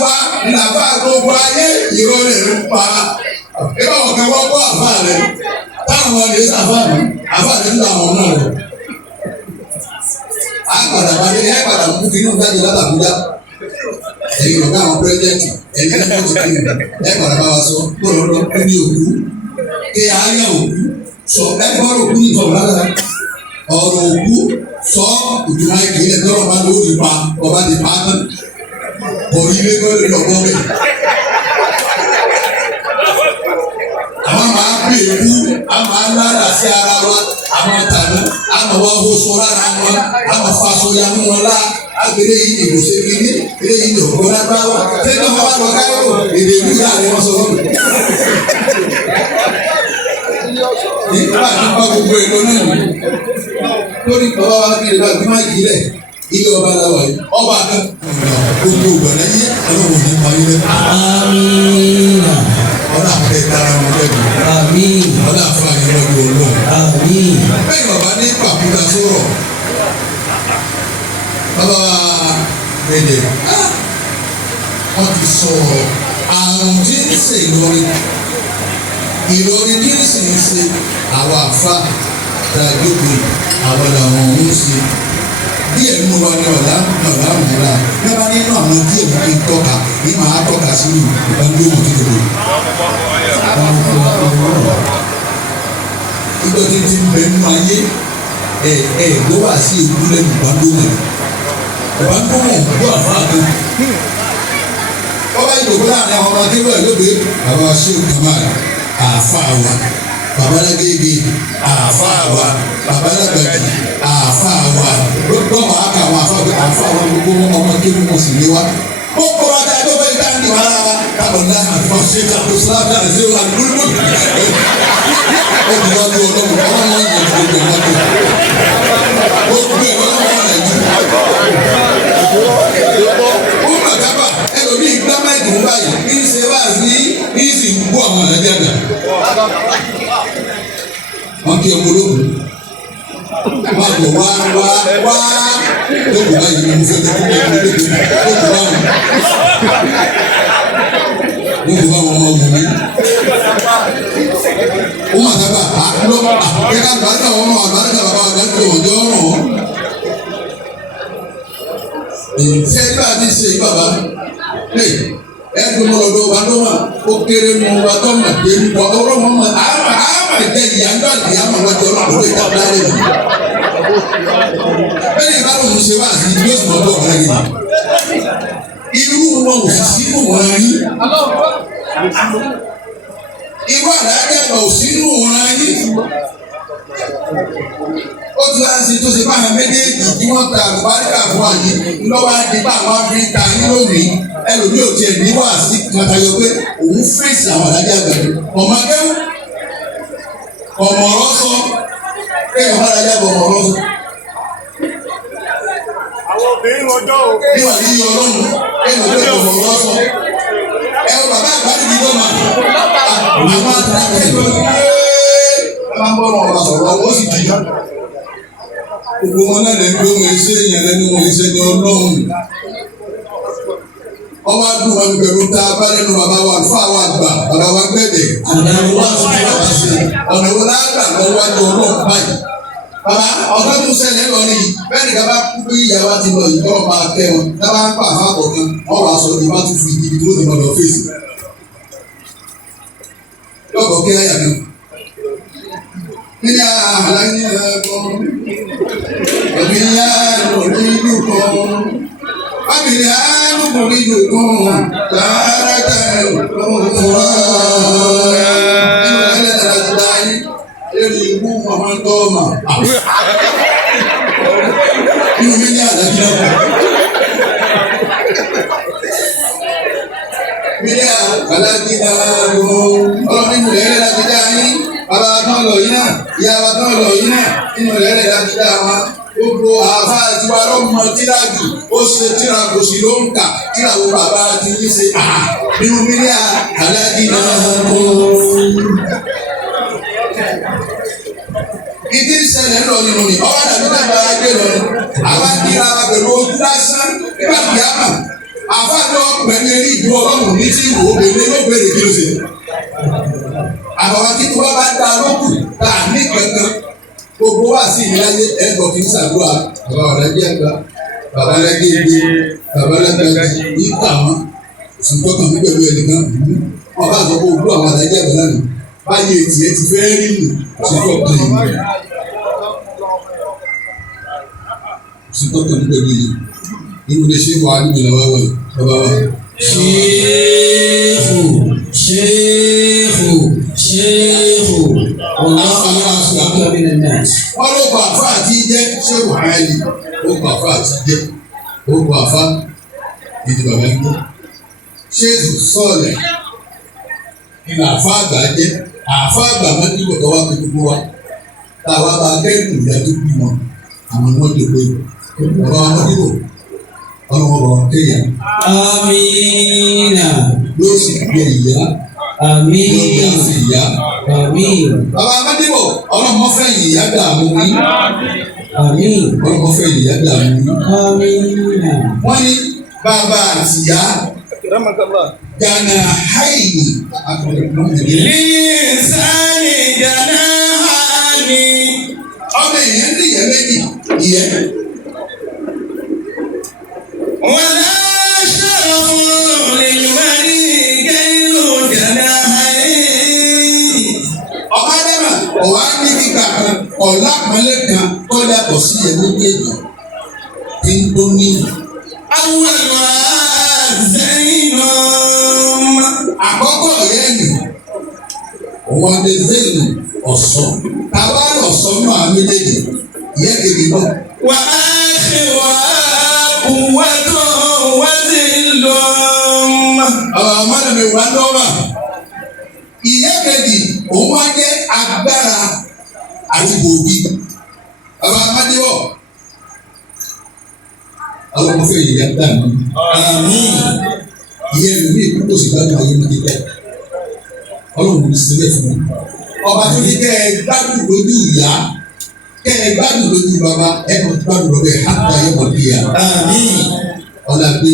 tiwa ní àbá gbogbo ayé ìrọ̀lẹ́ ló pa. Ìbá wọn kan wọ́n kọ́ àbá rẹ̀ táwọn ọmọ rẹ̀ sábà mú àbá rẹ̀ ńlá àwọn náà rẹ̀. Àgbàdà bá dé ẹ̀gbàdà mú kí inú jáde látàkúdá. Ẹ̀yin ọ̀gá àwọn pírẹ́sidẹ̀ntì ẹ̀yin náà wọ́n ti kí ni ẹ̀gbàdà bá wa sọ gbọ́dọ̀ lọ kú ní òkú. Kí ayé òkú sọ ẹ̀gbọ́n òkú ní ìfọ̀wọ́ lára. Ọ̀rọ̀ òkú sọ ìdùnnú ìkìlẹ̀ tọ́lọ̀ bá lórí pa ọba ti pa tán. Orí ilé gbọ́dọ̀ lọ́gbọ́n mi. Àwọn máa gbé ewu, a máa ń lára sí ara wa, àwọn tànú, a máa wá oṣù lára wọn, a máa fa aṣọ ya mú wọn lá, agbèrè yìí ni ìbùsẹ̀ kìíní, eré yìí ni òkú lágbáwá, tẹ́lẹ̀ wọn bá lọ káyọ̀, èdè ìlú yà rẹ̀ wọ́n sọ fún mi. Nígbà tí wọ́n gbogbo èlò náà nì, lórí bàbá wa kiri bá bí máa yìí rẹ̀, ilé ọba làwà yìí, ọba kan, gbogbo ìgbàlá yìí, ọlọ́run ní parí rẹ̀. Amina. Ọlá àpẹ ìtara wọn lẹ́nu. Àmín. Ọlá àfààní lọ́dún ọlọ́run. Àmín. Bẹ́ẹ̀ bàbá ní pàkúta sọ̀rọ̀. Bàbá gbẹ̀dẹ̀. Wọ́n ti sọ̀rọ̀ àrùn tí ń ṣe Ìlọrin. Ìlọrin tí ń sì ń ṣe àwọn àfa dàjókòó àwọn làwọn ń ṣe. Díẹ̀ nínú wa ni ọ̀la múra. Bí wọ́n bá nínú àwọn díẹ̀ ní kí n tọ́ka, ní màá tọ́ka sínú ìgbàgbé wọn tó lò. Ìjọ tí ti ń bẹ nínú ayé ló wà sí ewu lẹ́nu ìbádọ́mọ̀. Ìbádọ́mọ̀ gbọ́ àfáà kan. Ọba ìdòwò láàrin àwọn ọmọ akébọ̀ lóde bàbá Ṣéwù Kamal àáfàá wa. Bàbá Lágége àáfàá wa. Bàbá Lágbàjì àáfàá wa. Lọ́wọ́ àkà àwọn àáfàá wa gbogbo ọmọ kéwù wọn sì lé wa. Ó kọ́ra dá ẹgbẹ́ bẹ́ẹ̀ dá ní wàhálà wa. Kábọ̀ náà àfọ̀n ṣe kàtó síláàbù náà ṣe wà lórí. Ó di wá bí ọlọ́run ọlọ́run yẹn ti gbogbo ọmọ tó. Ó gbé ọlọ́run rẹ̀ jù. Ó mà kábà ẹlòmíì gbá máìkì ń báyìí kí ń ṣe wá sí kí ń sì ń kú àwọn àlàjì àgbà. Wọ́n kí ọmọ olóògùn. Wọ́n àgbọ̀ wá lóògùn báyìí ni mo fẹ́ kí ọmọ olóògùn lóògùn báwọn. Lóògùn báwọn ọmọ ọmọ mi. Ó mà kábà ẹ̀ka àgbàdo àwọn ọmọ àgbàdo bàbá àgbàdo ọ̀jọ́ ọ̀rọ̀. Ṣé ibà ti ṣe bàbá? Ẹ̀dùn mọ̀lọ́dọ̀ wa ló wà ó kéré mu wa tó mà dé nípa ọ̀rọ̀ mọ́ mà àmà jẹ́ ìyájọ́ àti àmà wájú ọlọ́run ló ìta bá rẹ̀ mí. Bẹ́ẹ̀ni ìbá lòun ṣe wá sí ibi yóò sọ̀rọ̀ bọ̀ ọ̀rẹ́ yìí. Irú wọn ò sì sínú wọn rí. Irú àdáyé àgbà ò sínú wọn rí. Ó ti wá sí tó ṣe bá àwọn méjèèjì tí wọ́n ta àlùbáríkà fún àyè lọ́wọ́ àdìbà àwọn Áfíríkà nílòmí ẹlòmíì ò tiẹ̀ ní wàásù kàtàyọ pé òun fèsì àwọn àdájọ́ àgbàdo ọmọ akẹ́wò ọmọ ọ̀rọ̀ sọ kéèyàn bá dájọ́ bọ̀ ọmọ ọ̀rọ̀ sọ. Àwọn obìnrin lọ́jọ́ o. Bí wà ní ọlọ́run kéèyàn bá dájọ́ bọ̀ ọmọ ọ̀rọ̀ sọ. Ẹ wọ bàbá àgbàdo bí wọ́n máa àwọn àtàkùn máa ń bọ̀ ọ̀rọ̀ sọ̀rọ̀ ọwọ́ sì jìyà. Gbogbo wọn náà lè gbé wọn iṣẹ́ yẹn lẹ́nu wọn iṣẹ́ ní ọlọ́run. Ọwọ́ adùn wọn pẹ̀lú tá a bá nínú bàbá wa fún àwọn àgbà bàbá wa gbẹ̀dẹ̀. Àdàlù wa tún ti bàbá ṣe. Ọ̀nà wo lágbà lọ́wọ́ wájú ọlọ́run báyìí. Bàbá ọ̀gá tó ṣẹlẹ̀ lọ ní bẹ́ẹ̀ ni kaba kú bí ìyá wa ti lọ yìí kọ́ máa tẹ́ wọn. Dábàá ń pa àfàkọ̀ kan, wọ́n wàá sọ ní bá tún fi ibi tó ti lọ fèsì. Lọ́kọ̀ kí á yà mí. Nínú àhàlà ní ẹ̀kọ́, ẹ̀mí yá lórí ìlú kan. Bábìlì alùpùpù ìlú kan, tààràtà òkúra. Nínú ẹlẹ́dàá ti dá yín, èrè ìwú màmá tọ́ọ̀mà. Inú mi ní àdájọ́ náà. Mi ní àdájọ́ náà lọ. Ọlọ́run nínú ẹlẹ́dàá ti dá yín. Bàbá kan lọ yín náà, ìyá wa kan lọ yín náà, nínú ẹlẹ́dàá ti dá wọn. Gbogbo àbá àti wa lọ́mọ tíráàjù, ó ṣe tíra kò sí ló ń kà, tíra wo bàbá ti ní ṣe nínú mílíà àdájì náà kó. Ìdí ìṣẹ̀lẹ̀ lọ nínú ni, ọwọ́ dàbí dàbí ara gbé lọ ni, àwa ń dira wa pẹ̀lú ojú lásán nígbà tí a mọ̀. Àfáàjọ gbẹ̀mí rí ìlú ọlọ́run ní tí ìwò obìnrin ló bèrè kí ló ṣe. Àbàwá tí wọ́n bá dá lókù tá a ní kankan gbogbo wá sí ìláyé ẹ̀kọ́ kì í ṣàdúrà bàbá ọ̀rẹ́ jẹ́ ẹ̀ka bàbá lẹ́gẹ̀ẹ́gbẹ́ bàbá lẹ́gẹ̀ẹ́gbẹ́ ìkà wọn ṣùgbọ́n kan nígbà bí ẹnìkan wọn bá sọ pé òkú àwọn àdájẹ́ ẹ̀bẹ̀ lánàá báyìí ètì ẹ̀ ti fẹ́ rí nù ṣùgbọ́n kan yìí ṣùgbọ́n kan nígbà bí yìí inú lè ṣe wà níbi lọ́wọ́ wọn bàbá wa. Ṣéèfù wọ́n ló pa àfa àti jẹ́ ṣé wàhálì ó pa àfa àti jẹ́ ó pa àfa ìdí bàbá ń gbọ́ ṣé sọ̀lẹ̀ ìlà àfa àgbà jẹ́ àfa àgbà máa ń dìbò tó wá pé gbogbo wa táwa bá kẹ́rù ìyá tó bí wọn àwọn ọmọ tó gbé bàbá wa máa dìbò ọlọ́wọ́ bá wọn kéèyàn. Amina. Yóò sì gbé ìyá. Àmín. Yóò gbé àfi ìyá. Àmín. Bàbá Amádébọ̀ ọlọ́mọ fẹ́ ìyá dààmú yín. Àmín. Ọlọ́mọ fẹ́ ìyá dààmú yín. Amina. Wọ́n ní bàbá àtìyá. Gana haini. Lísàní gana haini. Ọmọ èèyàn ní ìyẹn méjì ìyẹn. ولا شرف للمرء غير جناحين. Ọba dára ọ̀wá ní kíkà kan ọ̀la pẹ̀lẹ́ kan tó yàtọ̀ sí ẹ̀mí méjì tí ń tó ní. Àwọn àzẹ́yìnà. Àkọ́kọ́ yẹn ni òun adé zẹ́yìn ọ̀sán. Tàbá ọ̀sán náà méjèèjì ìyẹn kejì náà. Wà á ṣe wà á wà tó wá sí lọ. Àwọn ọmọdé mi wà lọ́wọ́. Ìyẹn kejì òun wá jẹ́ agbára àti gbòógì. Àwọn ọmọdé wọ̀. Àwọn ọmọ fẹ́ yìí dá mi. Àmín. Ìyẹn ló ní ìkókò sí gbádùn ayé mi kíkẹ́. Ọlọ́run ní sílẹ̀ fún mi. Ọba tó ní kẹ́ ẹ gbádùn lójú ìyá. Kẹ́ ẹ gbádùn lójú bàbá. Ẹ kàn gbádùn lọ́bẹ̀ hàtà ayé wọn bí ya. Àmín. Ọlá pé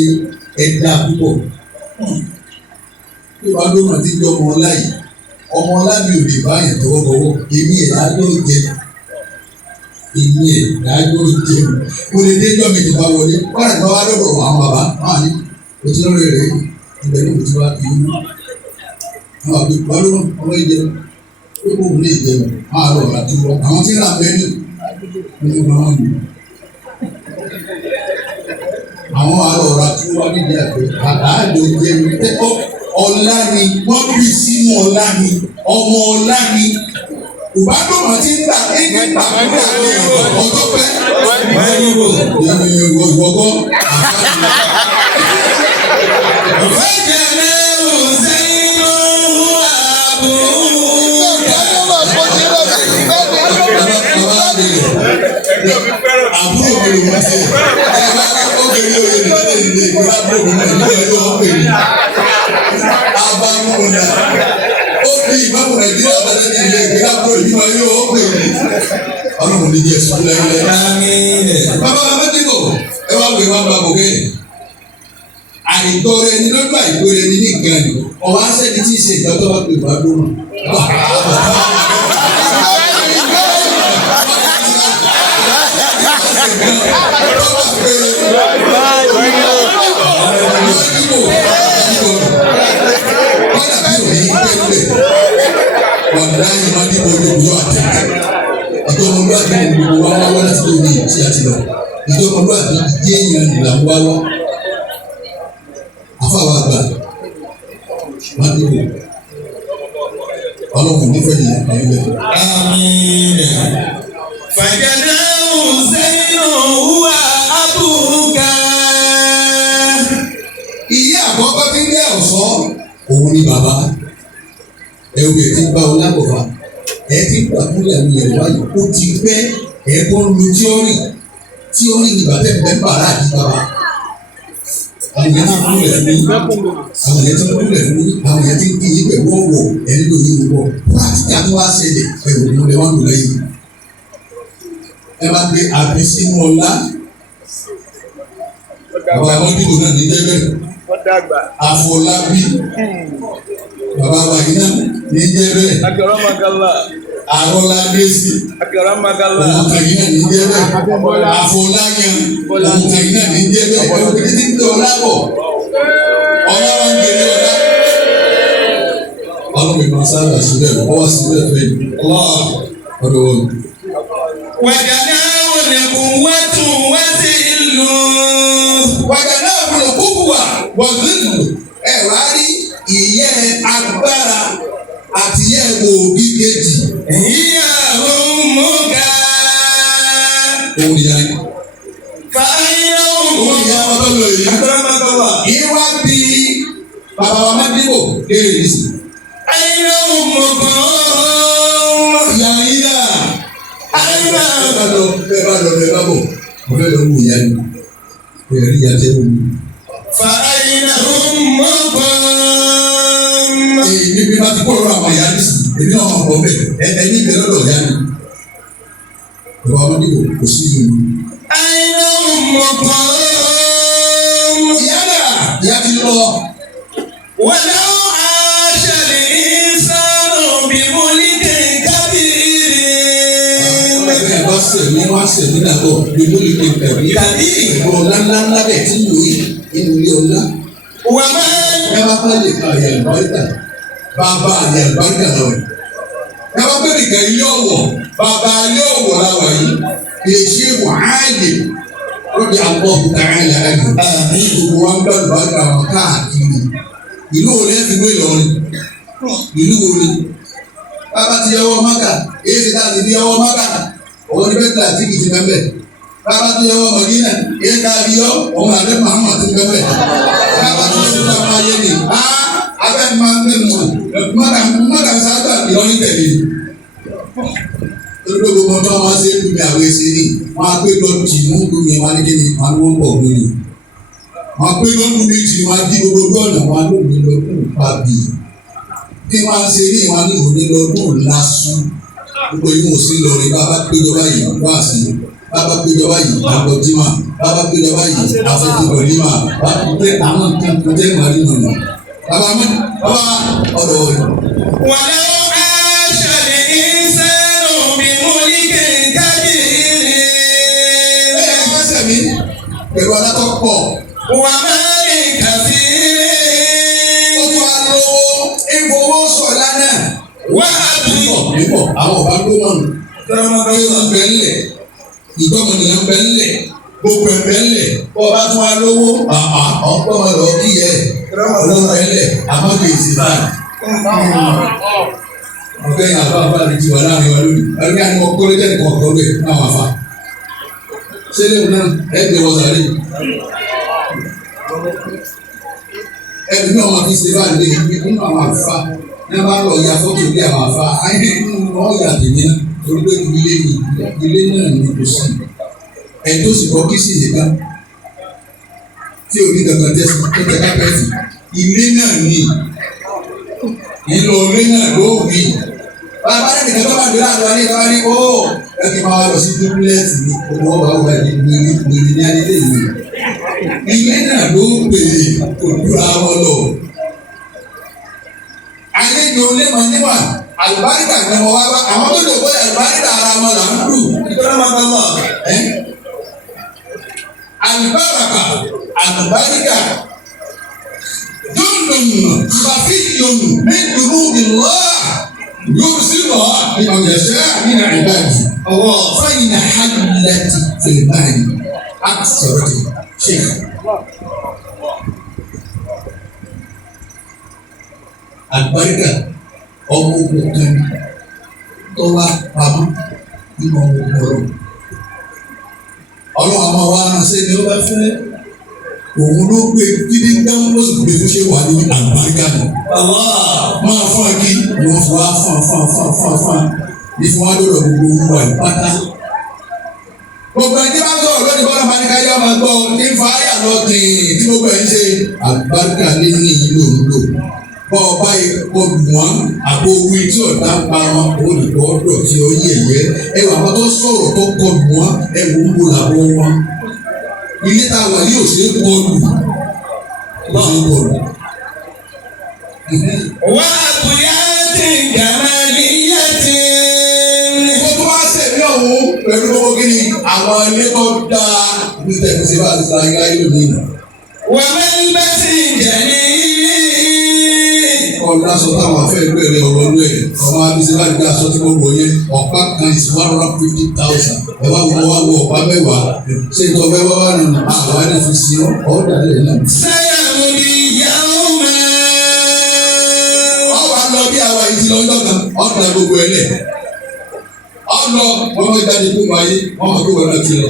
ẹ dá púpọ̀. Bí wàá ló máa ti jẹ́ ọmọ ọlá yìí. Ọmọ ọlá mi ò lè bá yẹn tọwọ́tọwọ́. Èmi ẹ̀ dájọ́ jẹ. Èmi ẹ̀ dájọ́ jẹ. Mo lè déjọ́ mi ti bá wọlé. Wọ́n àti bàbá lọ́dọ̀ àwọn bàbá máa ní. Òtí lọ́rọ̀ rẹ̀ ibẹ̀ ní òtí wá kiri. Àwọn àbí balùwọ̀n ọmọ ìjẹ. Ó kó òun ní ìjẹun. Máa lọ ọ̀rá tó wọ. Àwọn tí ń rà bẹ́ẹ̀ ní. Mo ní wọn ní. Àwọn àrọ̀ ọ̀rá tó wá nídìí àgbẹ̀. Àdáàdó jẹ́ mi. Ọlá ni wọ́n bí sínú ọlá ni. Ọmọ ọlá ni. Ìbádùn àti ìgbà ẹgbẹ́ ìgbàgbọ́ ọjọ́ pẹ́. Ìwọ̀gbọ́. Àbúrò mi ló wá sí. Ẹ bá obìnrin lóye ní ọ̀sẹ̀ ìdílé ìgbéra àbúrò mi náà nígbà yóò wọ́n pè mí. Abámúna. Ó bí ìbámu Nàìjíríà bá lẹ́nu ilé ìgbéra àbúrò yìí wọ́n yóò wọ́n pè mí. Ọlọ́run ní Jésù lẹ́yìn. Bàbá Amádébọ̀ ẹ wá wò wá bá bòkè. Àìtọ́rẹ ni lójú àìtọ́rẹ ni ní nǹkan ni. Ọ̀wá sẹ́ni tí ì ṣe ìgbà tó bá pè wá lóhùn. Wàláyé máa ní bọ́ọ̀lù yọ àtẹ̀kẹ́. Ìjọmọlúwàbí ni gbogbo wa wá wá láti lórí ìtì àti lọ. Ìjọmọlúwàbí jẹ́ èèyàn ìlà ń wá wá. Afáwa àgbà máa ní bò. Ọlọ́run nífẹ̀ẹ́ yìí ẹ̀yìn lẹ́nu. Àmín. Fàjàdá Hùsẹ́yìn òwúwà Abúgá. Ìyá àkọ́kọ́ tí ń jẹ́ ọ̀ṣọ́ òun ni bàbá. Ẹ wo ẹ̀ ti gba ọlábọ̀fà. Ẹ ti gbà kúlẹ̀ àwọn ìyẹ̀wò ayò. Ó ti pẹ́ ẹ̀ tó ń lu tíọ́rì ní bàtẹ́ ìfẹ́ bàrà àti bàbá. Àwọn yẹn ti kúlẹ̀ fún yín. Àwọn yẹn ti kúlẹ̀ fún yín. Àwọn yẹn ti kí yín pẹ̀lú ọ̀wọ̀ ẹni tó yín wọ̀. Pàtíkà tó wá ṣẹlẹ̀ ẹ̀wò ni wọ́n lè wá lò lẹ́yìn. Ẹ máa gbé àbí sínú ọlá. Àwọn àwọn ìdìbò náà ní jẹ́bẹ̀. Wọ́n dàgbà. Àfọlábí bàbá wa yìí náà ní jẹ́ bẹ́ẹ̀. Akaramakala. Arọ́ládésì Akaramakala. òun kan yìí náà ní jẹ́ bẹ́ẹ̀. Àfọláyàn òun kan yìí náà ní jẹ́ bẹ́ẹ̀. Ẹ̀rọ kìí ti ń tẹ ọ̀la bọ̀. Ọ̀la wa ń gbèrè ọ̀la. Ọlọ́run ìmọ̀ sábà síbẹ̀ ọwọ́ síbẹ̀ fẹ́ yìí. Ọdọ̀ wọn. Wàjàdá wọlé kò wẹ́tù wẹ́tì ìlú. Wàjàdá wọlé kó wà wọ̀lẹ́nu ẹ̀ wá rí ìyẹ́ agbára àti ìyẹ́ òbí kejì. Ìyàwó mọ́gà. Òun yà ní. Fáyọ̀ Òun yà wọn tó lọ yìí. Akaramakala. Ìwà bí bàbá wa máa dìbò léèrè yìí sí. Ayọ̀ mọ̀gà. Ìyá yín náà. Ayọ̀. Bẹ́ẹ̀ bá bọ̀. Mo fẹ́ lọ wù ìyá mi. Bẹ́ẹ̀ rí ìyá tẹ́ wù mí. Fáyọ̀ mọ̀gà. Èmi bá ti kọ́ ọ̀rọ̀ àwọn ìyá mi sí. Èmi náà máa bọ̀ bẹ́ẹ̀. Ẹni ìbẹ̀rẹ̀ lọ́dọ̀ ìyá mi. Bàbá wa máa dìbò kò sí ìlú. Ayọ̀ mọ̀gà. Ìyá náà ìyá ti lọ. ولو عاش الإنسان بملك كبير. Bẹ́ẹ̀ bá sẹ̀mí wá sẹ̀mí náà bọ̀ gbogbo ìpè tẹ̀mí. Ìbò ńláńlá bẹ̀ tí ń lò yìí nínú ilé ọlá. وما Ẹ bá bá lè ka àyà ìbáríkà, bàbá àyà ìbáríkà náà wẹ̀. Ẹ bá bẹ̀rẹ̀ ìgbà ilé ọ̀wọ̀, bàbá ilé ọ̀wọ̀ la wà yìí. Èṣe wàhálì lóde àpọ̀ òkúta-ayà ẹ̀dùn. Gbogbo wa ń gbà lùbáríkà wọn káàkiri. Ìlú wo lẹ́ẹ̀ fi wé Ìlọrin? Ìlú wo ni? Bàbá ti yọwọ́ Mákà, èyí ti dáa ti di yọwọ́ Mákà. Òun ni bẹ́ẹ̀ tà tí kìí ti bẹ́ẹ̀. Bàbá ti yọwọ́ Mọ̀dínà, èyí tá a fi yọ, òun àlẹ́ Màhámà ti bẹ́ẹ̀. Bàbá ti yọ sọ́kà máa yé ni. Abẹ́ máa ń gbé mọ̀, Mákà sábà Ìlọrin tẹ̀lé. Olùdó gbogbo ọjọ́ wọn ṣe é lùmí àwọn èsì ni. Wọ́n á pé lọ jì mú lùmí wọn ní kíni, wọn ni wọ́n pọ̀ lórí. Wọ́n á pé lọ́dún méjì wọn á di gbogbo ọ̀nà wọn á lóògùn lọ́dún pàbí. Kí wọ́n á ṣe ní ìwọ̀n ní òní lọ́dún lásán. Gbogbo yìí wò sí lọ́rin bàbá péjọba yìí wá sí i. Bàbá péjọba yìí àgbọ̀dìmá. Bàbá péjọba yìí àfẹ́tìbọ̀dìmá. Bàbá pé àwọn nǹkan tó jẹ́ màrí nùnú. Bàbá ọ̀dọ̀ wẹ̀. ولو عاش الإنسان بملك كبير. Ẹ wá sẹ̀mí pẹ̀lú alátọ́ pọ̀. ومال كثير. Ó tún wá lówó ìfowó sọ̀lá náà. وأبي. Nípò àwọn ọba ló wọ̀n. Ìgbọ́mọ bẹ̀ ńlẹ̀. Ìgbọ́mọ nìyẹn bẹ̀ ńlẹ̀. Gbogbo ẹ̀ bẹ̀ ńlẹ̀. Ọba tún wá lówó. Ọgbọ́mọ lọ kí yẹ. Olówó bẹ̀ ńlẹ̀. Àmọ́ kì í sì báyìí. Ọ̀gbẹ́ yẹn àbá mi ti wà láàrin wa lónìí. Ẹgbẹ́ àni mo kórè jẹ́ nìkan ọ̀kọ́ lóye náà wà fà. Sẹ́lẹ̀ wọn náà ẹgbẹ́ wọn sàárè. Ẹbí náà wọn fi ṣe báyìí lé nínú àwọn àlùfáà. Ní bá lọ ya fọ́tò bí àwọn àfa, ayé nínú wọn yà tèmi náà torí pé ilé náà ní kò sí. Ẹni tó sì kọ́ kí sì yé ká. Tí o ní kankan tẹ́sí tó tẹ kápẹ́ẹ̀tì. Ilé náà ní. Ìlò ilé náà ló wí. Bàbá rẹ̀ nìkan tó bá dé láàrin wa ní ìjọba ní kó. Ẹ kì í máa lọ sí dúpúlẹ́ẹ̀tì ní gbogbo ọba ọba ìdílé ní alẹ́ ìlú. Ilé náà ló pè é òdúrà wọn lọ. Àlejò olé máa níwà àlùbáríkà ní ọwọ́ wa àwọn tó lè bọ́ àlùbáríkà ara wọn là ń lù. Àlùbáríkà dundun khafiyun min dunubillah yursiluha liman yasha'u min ibadihi. فإن حلت في المال أكثر شيء. Àlùbáríkà ọmọ ogun kan tó wá pamọ́ nínú ọmọ ogun ọ̀rọ̀. Ọlọ́run àwọn wa ránṣẹ́ ni ó bá fẹ́. Òun ló gbé kíní dáhùn ló sì gbé fún ṣé wà ní àlùbáríkà nù. Máa fún akí ni wọ́n fi wá fún ní fún wa lọ́dọ̀ gbogbo olúwa ìpátá. Gbogbo ẹni bá ń sọ̀rọ̀ lónìí bọ́lá máa ní káyọ̀ máa gbọ́ ní fàáyà lọ tìǹ tí gbogbo ẹ̀ ń ṣe àlùbáríkà ní ìlú òǹdò. Bọ́ ọba ìkọlù wọn àbò owó tí ọ̀dà ń pa wọn olùkọ́ ọ̀dọ̀ tí ó yẹ̀yẹ́ ẹwà wọn tó sọ̀rọ̀ tó kọlù wọn ẹ̀wù ń bo làbọ̀ wọn. Ilé tá a wà yóò ṣe é kọlù. ó sì ń bọ̀ lọ. وأبيات جمالية. Gbogbo wa sẹ̀mí ọ̀hún pẹ̀lú gbogbo kí ni àwọn ilé tó dáa ní tẹ̀sí bá ti sa ayé ayé lónìí. وملبس جليل. Ọ̀dà sọ táwọn afẹ́ ìbẹ̀rẹ̀ ọ̀rọ̀ lóye ọmọ abisẹ́ bá gbé aṣọ tí wọ́n wọ̀ yẹn ọ̀pá kan is 150,000 ẹ wá wọ ọ̀pá mẹ́wàá ṣé ìtọ́fẹ́ wá wà nínú àwọn ẹni fi sí ọ̀dà lẹ́yìn náà. سيمضي يوما. Ọ̀wá lọ bí àwa yìí ti lọ ọjọ́ kan ọ̀dà gbogbo ẹ̀ lẹ̀ ọ̀nà wọn bá jáde tó wáyé wọn mọ̀ pé wọn náà ti lọ.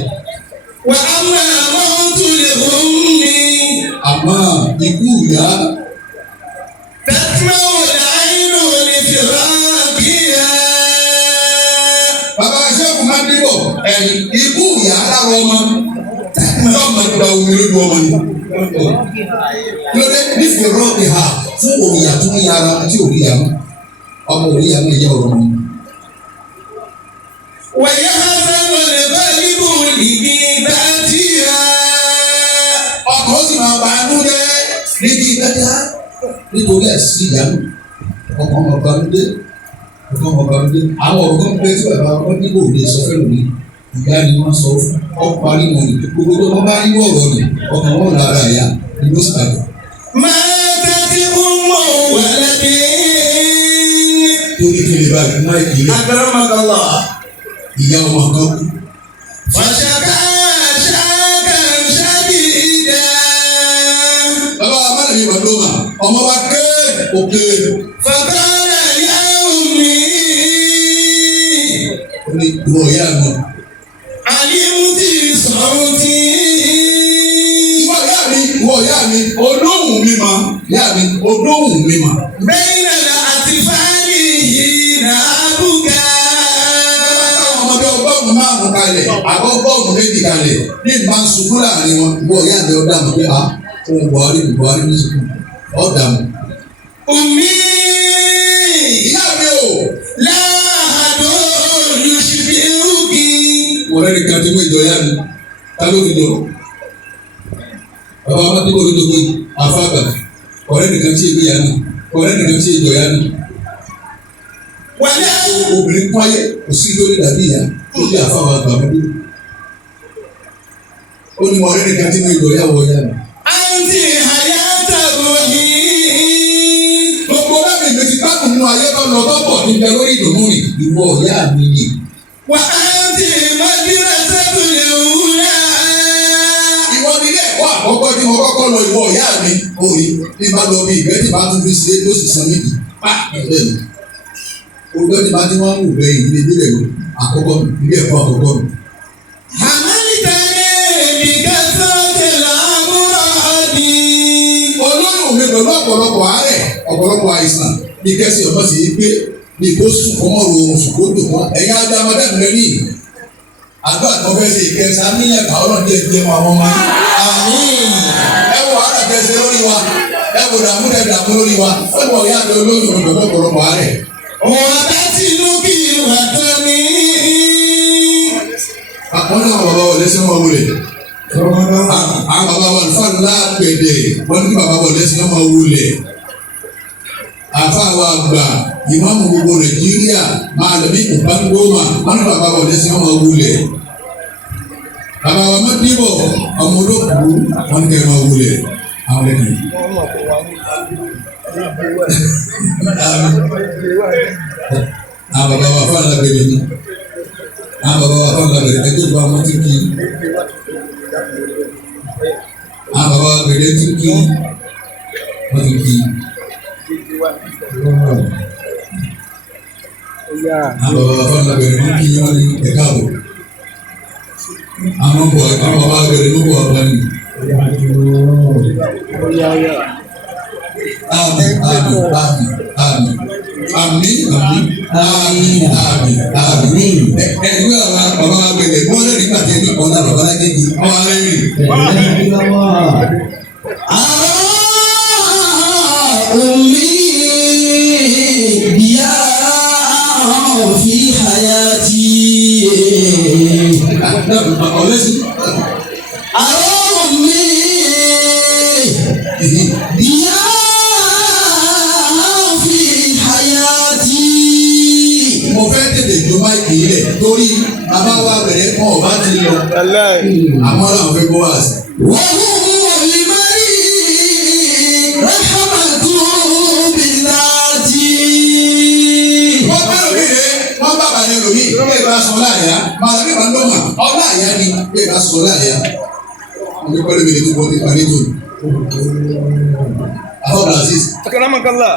وأما موت الأم Àmọ́ ikú ìyá تدمع العين لفراقها. bàbá sẹ́kù máa ń dìbò ikú ìyá lára ọmọ yóò máa gba omi lójú ọmọ ni. Lóde nífẹ̀ẹ́ rọ́ọ̀kì ha fún òòyà tó ń yára tí òòyà yà mọ́ ọmọ òòyà náà yẹ ọ̀rọ̀ mi. ويحزن القلب لغيبتها. Ọkọ̀ ó sì máa bá a nú dẹ́ níbi ìgbẹ́jà nítorí ẹ̀sìn ìyanu ọkọ̀ ọmọ bá a nú dé ọkọ̀ ọmọ bá a nú dé àwọn ọ̀rọ̀ kan pẹ́ tí bàbá wọn níbo òde sọ fẹ́ lómi ìyá ni wọ́n sọ fún ọparí wọn ni gbogbo tó wọ́n bá ń yí ọ̀rọ̀ ni ọkàn wọn lára ẹ̀yà ni ló sàgbọ̀. ماتت أم ولد. Torí kí lè báyìí má ìdílé أكرمك الله. ìyá ọmọ kan kú. فشكى شكا شديدا. Bàbá Amánàbí Màdómà ọmọ wa ké òkè. فقال يا أمي Ó ní ìwọ ìyá mi. علمت صوتي. Ìwọ ìyá mi olóhùn mi mà ìyá mi olóhùn mi mà. بين الأطفال حين أبكى. Ọmọdé ọgọ́rùn-ún márùn-ún kalẹ̀ àbọ̀ ọgọ́rùn-ún méjì kalẹ̀ ní ìgbà sunkún láàrin wọn ìwọ ìyá mi ọ̀dà mọ̀ pé a òun Buhari ní sùkúl ọ̀dà mọ̀. أمي Ìyá mi o. لا أحد يشبهك. Ọ̀rẹ́ nìkan tí mo ìjọ yá mi ká ló fi jọ. Bàbá ọmọ tí mo fi jọ pé àfàgbà ọ̀rẹ́ nìkan tí èmi yá mi ọ̀rẹ́ nìkan tí ìjọ yá mi. ولا Obìnrin páyé kò sí lórí dàbí ìyá tó bí àfàwà àgbàmọ́dé. Ó ní mo ọ̀rẹ́ nìkan tí mo ìjọ yá wọ yá mi. أنت حياة روحي. Gbogbo bẹ́ẹ̀ mi ti gbádùn nínú ayé tó lọ tọ́pọ̀ níbẹ̀ lórí ìdùnnú rì ìwọ ìyá mi yìí. وأنت مدرسة الأولى. Ìwọ ni ilé ẹ̀kọ́ àkọ́kọ́ tí mo kọ́kọ́ lọ ìwọ ìyá mi. Oye ní bá lọ bí ìgbẹ́ tí bá tún fi ṣe ló sì san méjì. Bẹ́ẹ̀ ni. Olùgbẹ́ tí bá tí wọ́n ń wù bẹ́ẹ̀ ilé ìbílẹ̀ lọ àkọ́kọ́ nù ilé ẹ̀kọ́ àkọ́kọ́ nù. حملتني بكثرة الأمراض. Olóyún mi pẹ̀lú ọ̀pọ̀lọpọ̀ àárẹ̀ ọ̀pọ̀lọpọ̀ àìsàn ní kẹ́sì ọ̀pọ̀ sì í gbé ní kó sùn kọ́mọ́ ro oorun sùn kó dùn mọ́ ẹ̀yà adámadá mi lẹ́ni. Àgbà tó fẹ́ ṣe ìkẹsì àníyàn kà ọ́ náà díẹ̀ díẹ̀ mọ́ àwọn ọmọ yìí. آمين. Ẹ wọ àrà kẹsì lórí wa ẹ wọ dààmú lórí wa ẹ wọ ìyá mi olóyún mi pẹ̀lú ọ̀pọ̀lọpọ̀ àárẹ̀. وبتلك وطني. Àwọn náà bàbá wọlé sí wọn wọlé. Àwọn bàbá wọlé fún àlá gbèdè wọn ní bàbá wọlé sí wọn wọlé. Àfáàwọ̀ àgbà ìmáàmù gbogbo Nàìjíríà máa lẹ́bí ìbánidọ́mà wọn ní bàbá wọlé sí wọn wọlé. Bàbá wa má dìbò ọmọ olókùú wọn ní kẹ́ máa wọlé. Àwọn lẹ́yìn. Àwọn bàbá wa fún àlá gbèdè ni. Àwọn bàbá wa fún àlá gbèdè ẹjọ́ ìgbà wọn ti kí. Àwọn bàbá wa gbèdè ti kí. Wọ́n ti kí. Àwọn bàbá wa fún àlá gbèdè wọ́n kí wọ́n ní ẹ̀ka àbọ̀. Àwọn bọ̀ àwọn bàbá wa gbèdè ló bọ̀ ọ̀pọ̀ ni. Àmín àmín àmín àmín àmín àmín àmín. Ẹgbẹ́ àwọn bàbá wa gbèdè wọ́n lè nígbà tí ẹgbẹ́ kan náà bàbá lágbègbè wọ́n á rẹ́rìn. أمي يا في حياتي. Ọ̀lẹ́sìn. أمي torí bàbá wa bẹ̀rẹ̀ kọ́ ọba ti lọ. Àwọn làwọn fẹ́ bọ́ wá sí. Wọ́n mú olùmọ̀rí rahmatu bilati. Wọ́n bá lómi rẹ̀ wọ́n bá bàlẹ̀ lómi bẹ́ẹ̀ bá sọ láàyà màlá bí wọ́n lọ́mà ọ̀la àyà ni bẹ́ẹ̀ bá sọ láàyà. Wọ́n ní pẹ́lú mi ní tó bọ́ ní parí tó. Àwọn Brazil. Akramakallah.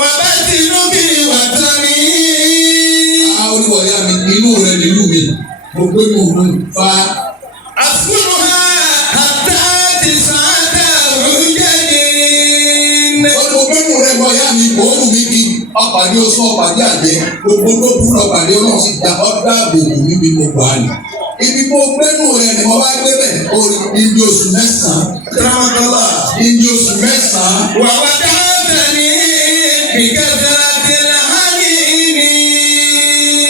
Wà bá ti lóbi wà tani. Àwọn oníwọ̀nyá mi inú rẹ̀ nílùú mi mo gbé mi òun fa. Àfúnùhà àtàtì sàádà rújẹ́ni. Mo gbé mi rẹ̀ gbọ́ yá mi òórùn mi kí ọ̀pàdé oṣù ọ̀pàdé àjẹ́ gbogbo tó kú ọ̀pàdé ọlọ́run sì dá ọ̀dà àbòkù níbi mo gbà ní. Ibi mo gbé mi rẹ̀ ni mo bá gbé bẹ̀ ibi oṣù mẹ́sàn-án. Akramakallah. Ibi oṣù mẹ́sàn-án. Wà wá dáadáa ní ìgbésẹ̀ àti làhánìní.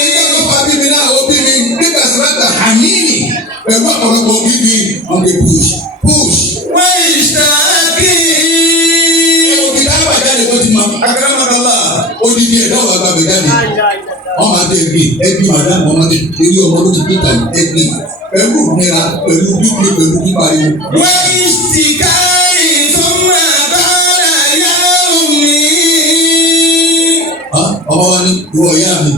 Ìjọba bá bí mi náà ó bí mi nígbà síláta àníìní pẹ̀lú ọ̀pọ̀lọpọ̀ bíbí on the push. Wọ́n ìṣàkí. Òbí dábà jáde tó ti mọ. Akramakallah. Odidi ẹ̀dá wà gbàgbé jáde. Wọ́n máa tẹ ẹgbẹ́ màdàmú ọmọdé eré ọmọ ló ti gbé tàbí ẹgbẹ́ pẹ̀lú ìnira pẹ̀lú gbígbé pẹ̀lú pípariwo. Wọ́n ìṣìkárí tó máa bára yá omi. Ọmọ wa ní ìwọ ìyá mi.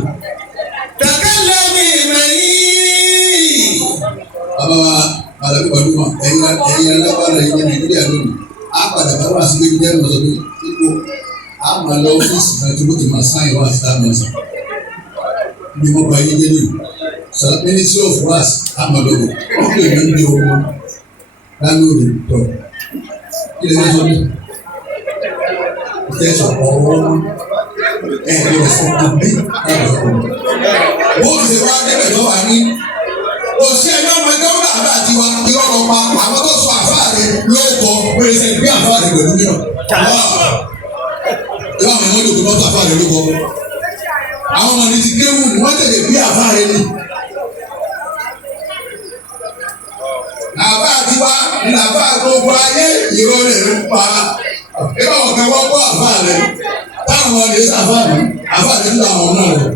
Takala mi mẹ́yìn. Bàbá wa Màdàmú Pàdúmà ẹ̀yin alábàárà yìí ní Nàìjíríà lónìí. A padà bá wà sí ibi jẹ́ ìmọ̀sọ̀ pé ipò a máa lọ ọ́fíìsì náà tí wọ́n ti máa sáyìn wá sí táwọn ọ̀sán. Bí mo bá yé jẹ́ nìyí. Ministry of Works Amadou wọ́n pè mí ní owó lálórí tọ̀. Kí lè ní sọ́dún? Ìjẹ́sọ̀ ọ̀wọ́ ẹ̀rọ ìfọ̀kàn bí ẹ̀rọ. Bó ti ṣe wá débẹ̀ lọ́wọ́ ní. Òṣìṣẹ́ ẹgbẹ́ ọmọ ẹgbẹ́ ọmọ àbá àti wa irọ́ lọ pa àwọn tó sọ àfáà rẹ̀ lóòkọ̀ pèsè bí àfáà rẹ̀ pẹ̀lú mìíràn. Ìwà àwọn ọmọdé òkú lọ́tọ̀ àfáà rẹ̀ lóòkọ̀. Àwọn ọmọ ní ti kéwù wọ́n tẹ̀lé bí àfáà rẹ̀ ni. Àbá àti wa ní àbá gbogbo ayé irọ́ rẹ̀ ló pa. Ìwà ọ̀gá wọ́n kọ́ àfáà rẹ̀. Táwọn ọ̀dẹ́ sàfáà rẹ̀ àfáà rẹ̀ ń lọ àwọn náà rẹ̀.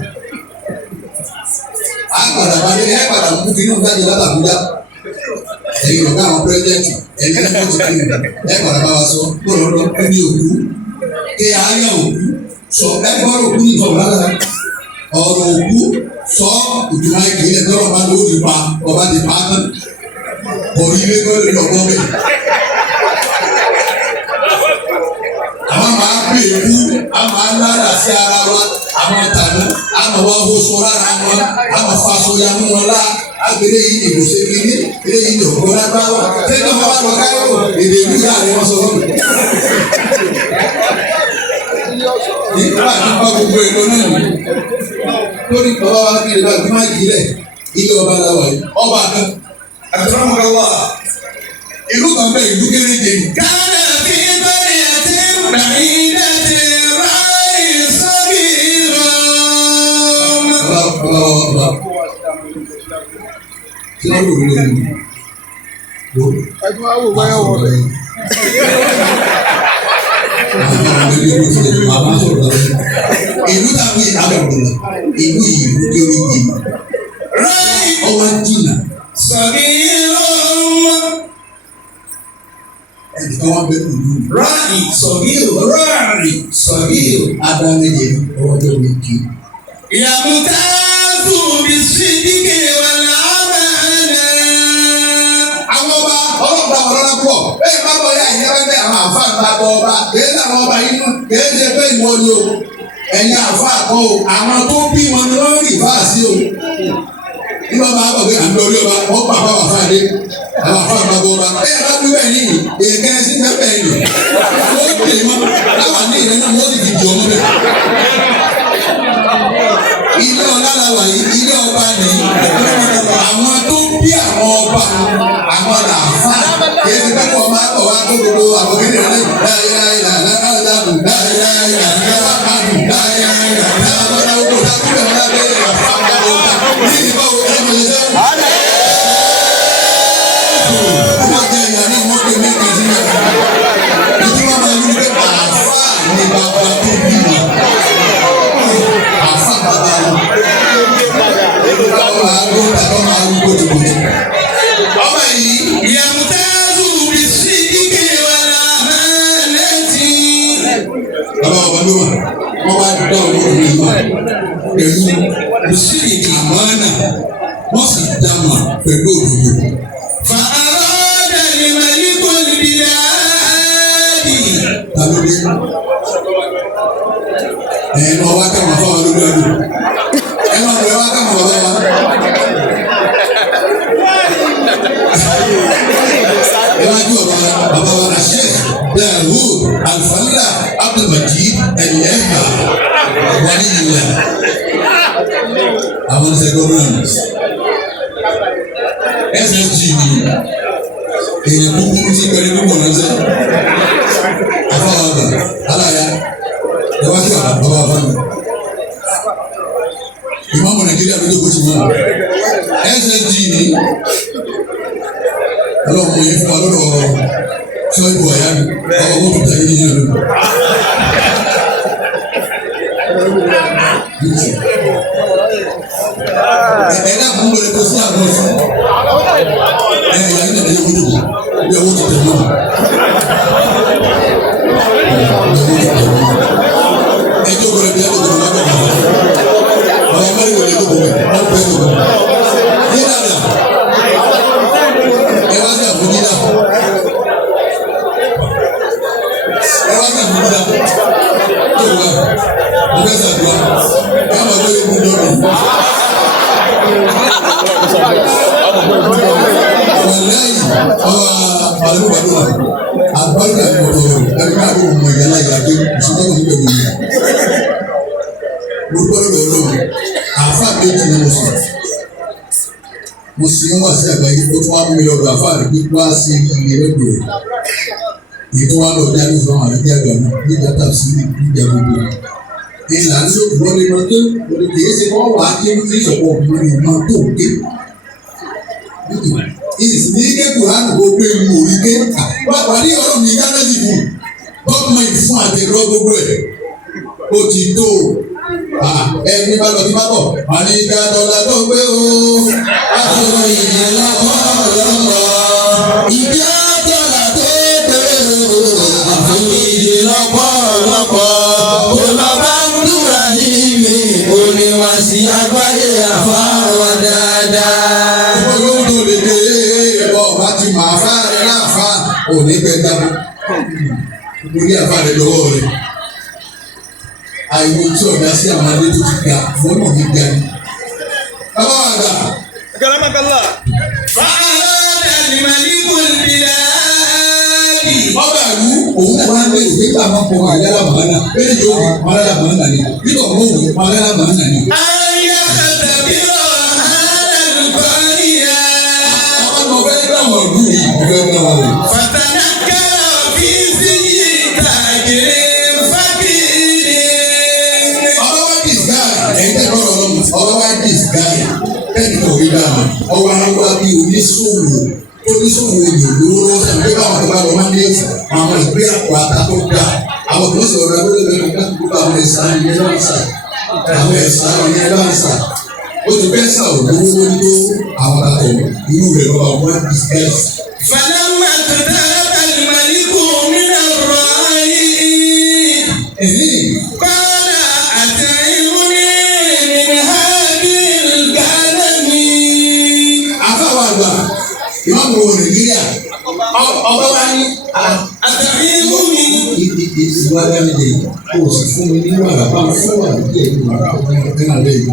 Àgbàdà balẹ̀ ẹ̀ padà mú kí inú jáde látàkújá. Ẹ̀yin ọ̀gá àwọn pírẹ́jẹ̀tì ẹ̀yin ẹ̀yin tó ti kí ẹ̀ padà bá wa sọ kúrò lọ ní òkú. Kí ayé òkú sọ ẹgbẹ́ òkú ní ìtọ́wò lára. Ọ̀rọ̀ òkú sọ ìjùmọ̀ ìkìlẹ̀ tọ́lọ̀ bá lórí pa ọba ti pa tán. Bọ̀dí ilé gbọ́dọ̀ lọ gbọ́ bẹ́ẹ̀. Àwọn máa pè é kú, àwọn máa lára sí ara wa, àwọn tànú, àwọn wá oṣù lára wọn, àwọn faṣọ ya mú wọn lá, agbèrè yìí ní ìbùsẹ̀ kìíní, eré yìí ní òkú lágbáwá, tẹ́lẹ̀ wọn bá lọ káyọ̀, èdè ìlú yà ni wọ́n sọ lọ́nà. Nígbà tí wọ́n gbogbo èlò náà nì, lórí bàbá wa kiri bá gbọ́n àjìlẹ̀, ilé ọba làwà yìí, ọba kan. Akramakallah. Ìlú kan bẹ́ẹ̀ ìlú kéréje ni. Kana fi qaryatin ba'idatin ra'i sabiran. Tí wọ́n lò lórí mi. Ẹgbẹ́ wa wò báyọ̀ wọ̀ bẹ́ẹ̀. Ìlú tàbí àbẹ̀wò ìlú yìí ìlú kéréje. Ọwọ́ jìnnà. Sabiran. Ẹnìkan wá bẹ́ẹ̀ lù mí. Ra'i sabiran. Adáméje ọwọ́ tó lè kí. Yamutazu bisidiki wal amana. Àwọn ọba ọlọ́pàá ọlọ́lá pọ̀ bẹ́ẹ̀ bá bọ̀ yá ìyá bẹ́ẹ̀ àwọn àfa ń bá bọ̀ ọba kìí ṣe àwọn ọba inú kìí ṣe pé ìwọ ni o ẹ̀yin àfa kọ́ o àwọn tó bí wọn ni wọ́n rí ìfá sí o. Nígbà máa bọ̀ pé àmì orí ọba wọ́n pa àwọn àfa dé àwọn àfa ń bá bọ̀ ọba bẹ́ẹ̀ bá bí bẹ́ẹ̀ níyì èyí kẹ́rẹ́ sí mẹ́fẹ́ yìí wọ́n pè mọ́ láwọn ní ìrẹ́ náà wọ́n sì fi di ọmọ bẹ́ẹ̀. Ilé ọlá la wà yìí, ilé ọba nìyí. Àwọn tó bí àwọn ọba, àwọn làáfà. Kìí ṣe pé kò máa tọ̀ wá tó gbogbo àwọn kéde rẹ̀ láyéláyé láyéláyé láyéláyé láyéláyé láyéláyé láyéláyé ní ìbá wo ẹ̀ mọ̀ lẹ́sẹ̀. Wọ́n jẹ́ ìyá ní wọ́n pè mí kejì náà. Ìjọba máa ń ní pé àáfà ní bàbá tó bí wọn. Àáfà bàbá wọn. pẹ̀lú òsìlè àmàna wọ́n sì dámà pẹ̀lú òdodo. فأراد الملك البلاد Tàbí ẹ̀yin ọba kẹ́mọ̀ fún wa lórí ẹ̀dùn. Ẹ̀yin ọba kẹ́mọ̀ fún wa. Iwájú ọ̀rọ̀ bàbá wa Sheikh Dawood Alfalla Abdulmajid Ẹ̀yẹ́gbà wàlí ìlà. Àwọn ṣe gómìnà SSG ni èèyàn kúkúrú sí pẹ̀lú gbogbo ọ̀nàṣẹ́. Àfọwọ́ ọ̀gá aláya iwájú ọ̀rọ̀ bàbá wa fún mi. Ìmọ̀mù Nàìjíríà ló dókòó sí mọ́. SSG ni ọlọ́mọ yìí fún wa lọ́dọ̀ sọ́yìnbó ọ̀yá mi ọwọ́ tó tẹ̀lé yìí lọ́dọ̀. Ẹ̀dá kún lórí kó sí àwọn ọ̀sán. Ìyá yìí nàdé yóò wúlò bí ọwọ́ tó tẹ̀lé wọn. Ẹjọ́ gbọ́dọ̀ bí ẹjọ́ gbọ́dọ̀ lọ́dọ̀ bàbá. Àwọn ọmọ ìwé ẹjọ́ gbọ́dọ̀ wọ́n pẹ́ tó gbọ́dọ̀. Yé dáadáa. Ẹ wá sí àfojúdá. Ẹ wá sí àfojúdá. Tó wà, mo fẹ́ sàdúrà. Ẹ máa gbé ewu lórí. Wàláyì ọwọ́ àlùbọ̀dọ̀ àgbàlùkà ìmọ̀tọ̀ ẹ̀rí máa bọ̀ ọmọ ìyá láyà pé ìṣúná kò ní bẹ̀rù mi. Mo gbọ́dọ̀ lọ́wọ́ àáfà méjì ni mo sọ. Mo sì ń wá sí àgbáyé tó tún wá mú mi lọ́dọ̀ àáfà rẹ̀ pé wá sí ilé lọ́dọ̀ rẹ̀. Èyí tó wá lọ jáde sọ àwọn àlejò àgbà mi nígbà tàbí sí ìjà gbogbo. Ìlànà tó wọlé lọ tó wọlé kìí ṣe wọ́n wà á ké ní ìṣọ̀pọ̀ ọ̀gbìn ìmọ̀ tó ké. Ìsìn ní ké Kùránì gbogbo ewu òrí ké. Wà ní ọ̀rọ̀ mi dáná sí fún gọ́ọ̀mẹ̀ntì fún àtẹ̀rọ̀ gbogbo ẹ̀. Ó ti tó ẹni bá lọ sí bá bọ̀. Wà ní ìgbà dọ̀là tó gbé o. Aṣọ ìyẹn lọ́wọ́ lọ́wọ́. Ìgbà dọ̀là tó gbé o. Aṣọ ìyẹn lọ́pọ̀lọpọ̀. Olọ́ba ń dúrà ní mi. Oníwàsí àgbáyé àfáwọn dáadáa. Olóńgbò lè dé ọba ti máa fá rẹ̀ láàfá òní gbẹ̀dá. Mo ní àfá rẹ̀ lọ́wọ́ rẹ̀. Àìwò tí ọ̀dá sí àwọn adé tó ti ga fọ́nà mi ga ni. Bàbá wa gbà. Karamakala. فأراد الملك البلاد Ọba ìlú òun náà máa ń bẹ̀rù pé ká máa kọ àyàlá màánà. Bẹ́ẹ̀ni yóò wọ àyàlá màánà ni. Bíbọ̀ mọ̀ wò àyàlá màánà ni. أن يختبر أهل القرية Àwọn ọmọ ọ̀fẹ́ gbà wọ̀ lù yìí ọ̀fẹ́ gbà wọ̀ lù. فتنكر في زي تاجر فقير Ọba wa disguise ẹ̀yin tẹ́ lọ́rọ̀ lọ́mọ. Ọba wa disguise bẹ́ẹ̀ni kò rí dáa. Ọba wa bí oníṣòwò òyìnbó lọ́sàn pé báwọn tó bá lọ máa ń lé àwọn ìgbé àpò ata tó dá. Àwọn tó sì ọ̀rọ̀ ẹgbẹ́ lẹ́nu ká tó bá àwọn ẹ̀sán yẹn náà sà. Àwọn ẹ̀sán yẹn náà sà. Ó ti bẹ́ẹ̀ sà òdòwó lórí tó àwọn àtọ̀ inú rẹ̀ lọ́wọ́ wọn disguise. فلما اقترب الملك من الرأي قال أتعيني من هذه الغنم Àfáwọn àgbà ìmáàmù wo Nàìjíríà ọba wa ní أتعيني ìwà dáadé kò sì fún mi nínú àràbá fún wà ní ẹ̀yìn ìwà ọ̀gbìn àlẹ́ yìí.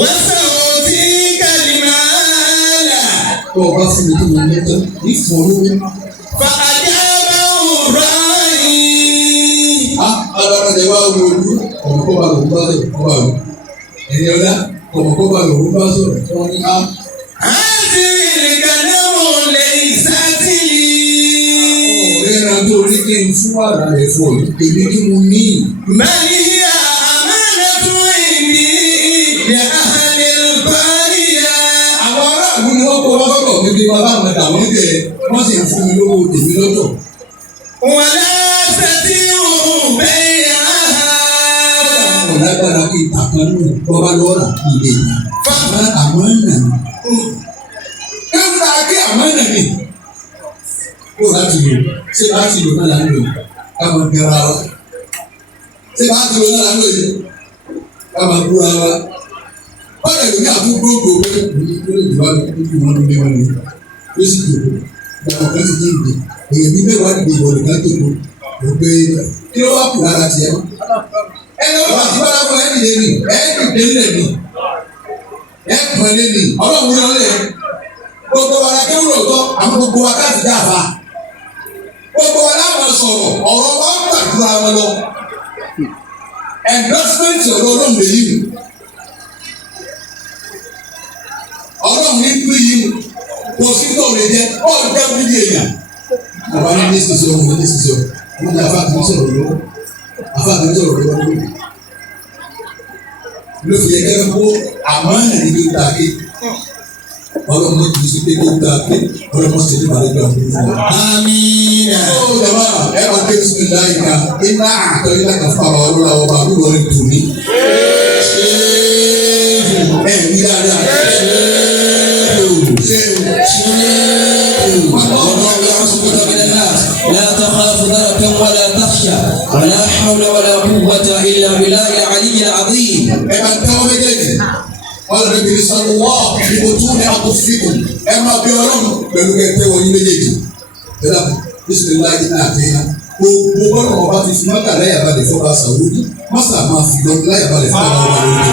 وسأعطيك المال Tó o bá fún mi tó mo ní tán ní fún olówó. فأجابه الرأي Adáradẹ wa wo ojú ọ̀mọ̀kọ́ba lòun bá sọ̀rọ̀ kọ́ba lò. Ẹ̀yin ọ̀la ọ̀mọ̀kọ́ba lòun bá sọ̀rọ̀ tí wọ́n ní á. هذه الغنم ليست لي Ọ̀rẹ́ra tó rí kí n fún àrà rẹ̀ fún ọ èmi kí mo ní. بل هي أمانة عندي لأهل القرية Àwọn aráàlú ni wọ́n kó wá sọ̀rọ̀ mi bí bàbá àwọn ẹ̀dá wọn jẹ wọ́n sì ń fún mi lówó tèmi lọ́tọ̀. ولا أستطيع بيعها Àwọn lágbára kí ìtàkùn náà bọ́bá lọ́ọ̀rà kí ilé ìyá. Àmọ́ ẹ̀nà ni. Ẹ ń ta kí àmọ́ ẹ̀nà ni. Kó láti lò ṣé láti lò náà láti lò káwọn gẹ́ra wa. Ṣé láti lò náà láti lò yìí? ká máa kúra wa bọ́dà ìlú ní àdúgbò pé ìlú ìwà ìlú wọn ló lé wọn ni ó sì dòwó ìgbà kan ti dín ìgbè èèyàn bíi mẹ́wàá dìde ìwọ̀n nìkan tó kó o pé kí ló wá kù lára tiẹ̀ ẹni wọn bá ti bá lábọ ẹni lè ní ẹni lè lè ní ẹni pọ̀ lè ní ọlọ́run náà lè gbogbo wa la kéwòn lòótọ́ àwọn gbogbo wa káàtì dáàbà gbogbo wa láwọn sọ̀rọ̀ ọ̀rọ̀ wa ń gbàdúrà wọn lọ endorsement ọ̀rọ̀ ọlọ́run lè yí mi ọlọ́run ní pín yí mi kò sí tó lè jẹ ọ́ jẹ́ bíbí èèyàn bàbá ní sísè ọ̀hún ní sísè ọ̀hún wọ́n ní afáàtì ní sọ̀rọ̀ lọ́wọ́ afáàtì ní sọ̀rọ̀ lọ́wọ́ ló fi yẹ kẹ́kẹ́ kó àmọ́ ẹ̀rí ní ta ké ọlọ́mọ kìí sí pé kó ta ké ọlọ́mọ sì ní balẹ̀ gbà fún un. Àmín. ó jàmbá ẹ máa ké bisimilá láyé ká iná àtọ́ iná kan fún àwọn ọlọ́lá ọba àbúrò rẹ̀ tù mí. ẹ ní dáadáa. لا تخاف دركا ولا تخشى ولا حول ولا قوة إلا بالله العلي العظيم. قال النبي صلى الله في بطون أنفسكم أما بيرون بلغة وليدك بسم الله إنا gbogbo bọ́lá ọba ti fi mọ́tà láyà balẹ̀ fún ọba sàwùdí mọ́sà máa fi lọ láyà balẹ̀ fún ọba wàlúùdí.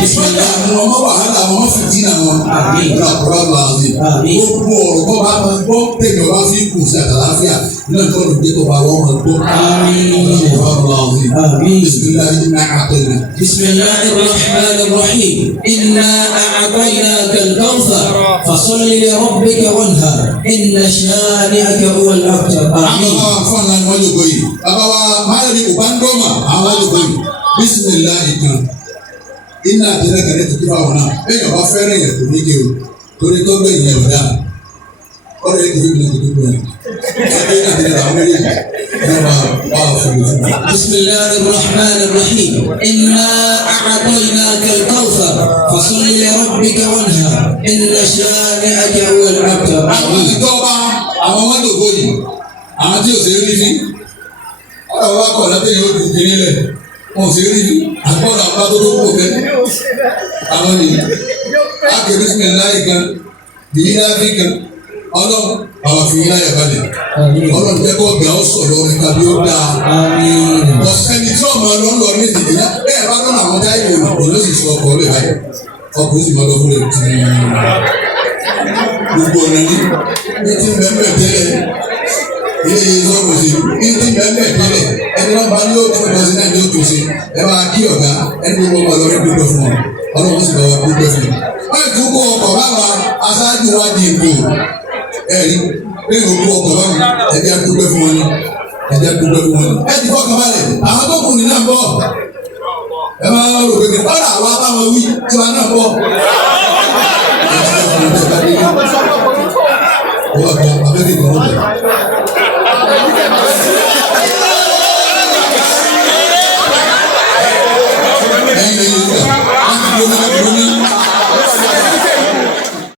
bisimilá àwọn ọmọ wàhálà àwọn ọmọ fìdí náà wọn ọ̀nà àkùrọ̀ làásì. gbogbo ọ̀rọ̀ bọ́ bá máa gbọ́ tẹ̀lé ọba fi kù sí àtàláfíà náà tó lè dé kó bá wọn máa gbọ́. bisimilá iná àtẹ̀lẹ̀. bisimilá irrahman irrahim inna a'tainaka al-kawthar fasalli li rabbika wanhar inna shani'aka huwal abtar. Fọ́nà ni wọ́n lè gbọ́ yìí. Bàbá wa máa ní Ubandoma àwọn lè gbọ́ yìí. Bisimilahi kan. Iná àtẹ̀lẹ́ kẹ̀lẹ́ tuntun bá wọn náà. Bẹ́ẹ̀ni ọba fẹ́rẹ̀ yẹn kò ní ké o. Torí tó gbé ìyẹn ọ̀dà. Ọ̀rọ̀ yẹn kìí bìnrin tuntun gbọ́ yẹn. Ẹgbẹ́ iná àtẹ̀lẹ́ àwọn ẹ̀yẹ. Iná bá wà fún mi. Bisimilahi rahman rahim. Inna a'tainaka al-kawthar. Fasalli li rabbika wanhar. Inna shani'aka huwal abtar. Àwọn ìjọba àwọn wọn lè gbọ́ yìí. Àwọn tí o ṣe rí fi ọ̀rọ̀ wa kọ̀ lábẹ́ yóò dùn kiri lẹ̀ wọn ò ṣe rí fi àgbọ̀dọ̀ àbá tó tó kó bẹ́ẹ̀ àwọn nìyí àgbẹ̀ bisimilayi kan bìí láfi kan ọlọ́run àwọn àfihàn láyà balẹ̀ ọlọ́run jẹ́ kó gbà ó sọ̀rọ̀ orin tàbí ó dáa ọ̀sẹ̀ni tí ọmọ ọlọ́run lọ ní ìdílé náà bẹ́ẹ̀ bá lọ́nà àwọn táyé olùkọ́ ló sì sọ ọkọ̀ ọ̀bẹ báyìí ọkọ̀ ó sì máa lọ fún ẹ̀ gbogbo ọ̀nà ní ti mẹ́mẹ́ tẹ́lẹ̀ ilé yìí sọ̀rọ̀ sí ní ti mẹ́mẹ́ tẹ́lẹ̀ ẹni wọn bá ní yóò tó lọ sí náà ní yóò tó ṣe ẹ bá kí ọ̀gá ẹni gbogbo ọmọ lọ rí dúpẹ́ fún ọ ọlọ́run sì bá wa dúpẹ́ fún ọ. wọ́n ti kó ọkọ̀ báwa aṣáájú wa di ìbò ẹ̀rí ní ìlú ọkọ̀ báwa ẹ̀dí àdúpẹ́ fún wọn ni ẹ̀dí àdúpẹ́ fún wọn ni. ẹ ti fọkàn balẹ̀ àwọn tó kù ní náà bọ̀ ẹ máa ń rò pé ọ̀rọ̀ àwa báwọn wí tí wọn náà bọ̀ wọ́n gba abẹ́rẹ́ ìgbọ̀nwọ́ bẹ̀.